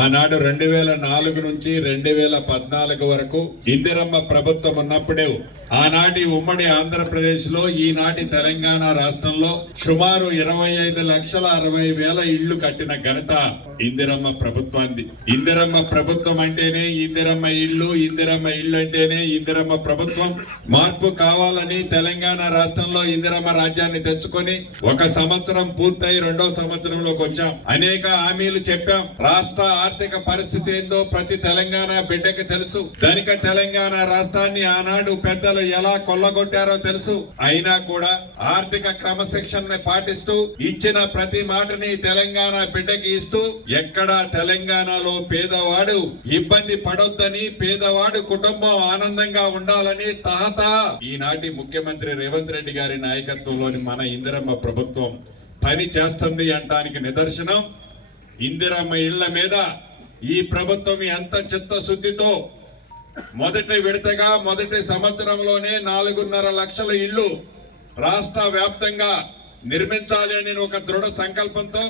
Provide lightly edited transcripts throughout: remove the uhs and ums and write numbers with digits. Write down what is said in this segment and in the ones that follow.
ఆనాడు 2004 నుంచి 2014 వరకు ఇందిరమ్మ ప్రభుత్వం ఉన్నప్పుడే ఆనాటి ఉమ్మడి ఆంధ్రప్రదేశ్ లో ఈనాటి తెలంగాణ రాష్ట్రంలో సుమారు 25,60,000 ఇళ్లు కట్టిన ఘనత ఇందిరమ్మ ప్రభుత్వాన్ని. ఇందిరమ్మ ప్రభుత్వం అంటేనే ఇందిరమ్మ ఇల్లు, ఇందిరమ్మ ఇల్లు అంటేనే ఇందిరమ్మ ప్రభుత్వం. మార్పు కావాలని తెలంగాణ రాష్ట్రంలో ఇందిరమ్మ రాజ్యాన్ని తెచ్చుకొని 1 సంవత్సరం పూర్తయి 2వ సంవత్సరంలోకి వచ్చాం. అనేక హామీలు చెప్పాం. రాష్ట్ర ఆర్థిక పరిస్థితి ఏందో ప్రతి తెలంగాణ బిడ్డకి తెలుసు. ధనిక తెలంగాణ రాష్ట్రాన్ని ఆనాడు పెద్దలు ఎలా కొల్లగొట్టారో తెలుసు. అయినా కూడా ఆర్థిక క్రమశిక్షణ పాటిస్తూ ఇచ్చిన ప్రతి మాటని తెలంగాణ బిడ్డకి ఇస్తూ ఎక్కడా తెలంగాణలో పేదవాడు ఇబ్బంది పడొద్దని, పేదవాడు కుటుంబం ఆనందంగా ఉండాలని ఈనాటి ముఖ్యమంత్రి రేవంత్ రెడ్డి గారి నాయకత్వంలోని మన ఇందిరమ్మ ప్రభుత్వం పని చేస్తుంది అంటానికి నిదర్శనం ఇందిరమ్మ ఇళ్ల మీద ఈ ప్రభుత్వం ఎంత చిత్తశుద్ధితో మొదటి విడతగా మొదటి సంవత్సరంలోనే 4.5 లక్షల ఇళ్లు రాష్ట్ర వ్యాప్తంగా నిర్మించాలి అని ఒక దృఢ సంకల్పంతో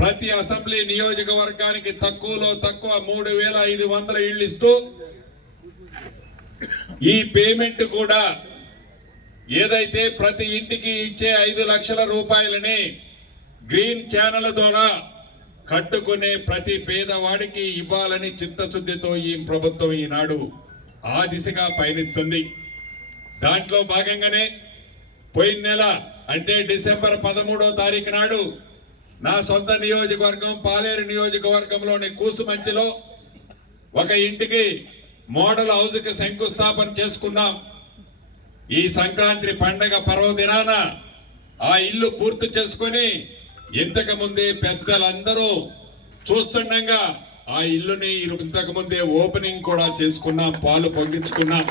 ప్రతి అసెంబ్లీ నియోజకవర్గానికి తక్కువలో తక్కువ 3,500 ఇళ్లు ఇస్తూ ఈ పేమెంట్ కూడా ఏదైతే ప్రతి ఇంటికి ఇచ్చే 5 లక్షల రూపాయలని గ్రీన్ ఛానల్ ద్వారా కట్టుకునే ప్రతి పేదవాడికి ఇవ్వాలని చిత్తశుద్ధితో ఈ ప్రభుత్వం ఈనాడు ఆ దిశగా పయనిస్తుంది. దాంట్లో భాగంగానే పోయిన నెల అంటే డిసెంబర్ 13వ తారీఖు నాడు నా సొంత నియోజకవర్గం పాలేరు నియోజకవర్గంలోని కూసుమంచిలో ఒక ఇంటికి మోడల్ హౌస్ కి శంకుస్థాపన చేసుకున్నాం. ఈ సంక్రాంతి పండగ పర్వదినాన ఆ ఇల్లు పూర్తి చేసుకొని ఇంతకు ముందే పెద్దలందరూ చూస్తుండగా ఆ ఇల్లుని ఇంతకు ముందే ఓపెనింగ్ కూడా చేసుకున్నాం, పాలు పొంగించుకున్నాం.